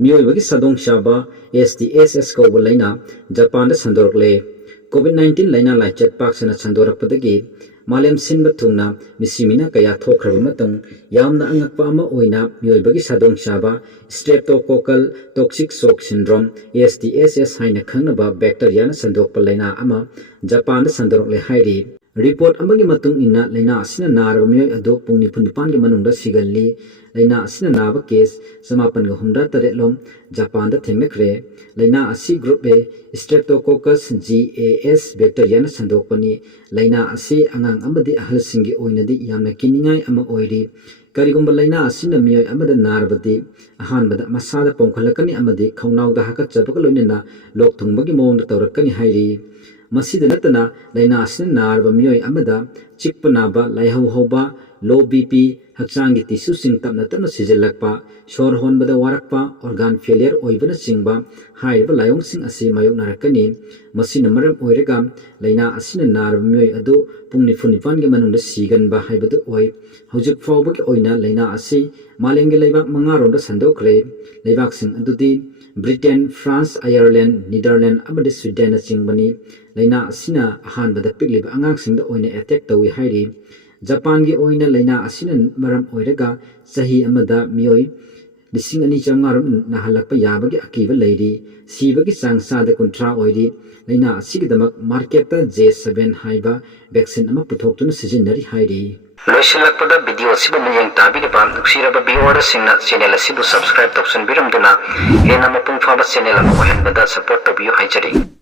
Myoibagi Sadong Shaba STSS kouba leina Japan da sandorkle COVID-19 leina laichat paksana sandorakpadagi Malem sinba thungna misimina kaya thokraba matang yamna angakpa ama oina myoibagi sadong shaba streptococcal toxic shock syndrome STSS haina khangnaba bacteria na sandokpa leina ama Japan da sandorkle hairi report amagi matung inna leina asina naraba myoy ado pungni phunipan ge manungda sigalli leina asina naba case samapan ga humda taretlom Japan da thengmekre leina asi group e streptococcus GAS bacteria na sandokpani leina asi angang amadi ahal singi oinadi yamna kiningai ama oiri karigumba leina asina mioy amada narbati ahanbada masada pongkhalakani amadi khaunawda hakat chabaka loinena lok thungbagi mawngda tawrakani hairi masida natana leina asina narba mioy amada chikpa naba laihau hoba low BP hakchangi tissue sing tapna tapna sijalakpa shor honbada warakpa organ failure oibana chingba haiba layong sing asi mayok narakani masina maram oirega leina asina narba mioy adu pungni funipan ge manungda siganba haibadu oi hojik fawba ge oina leina asi malenge leibak mangaronda sandokre leibak sing adudi Britain, France, Ireland, Netherlands, amadi Sweden na chingbani leina asina ahanbada piklib angang singda oina attack tawi hairi Japan gi oina leina asina maram oiraga sahi amada mioi lising ani changarum na halakpa yabagi akiba leiri sibagi sangsada kontra oiri leina asigidamak marketa J7 haiba vaccine ama puthoktu sijinari hairi loisilakpada video siba miyeng tabi libam nuksiraba viewer singna channel asibu subscribe topsan biramduna hena mapung phaba channel ama ohenbada support tabiyo haijari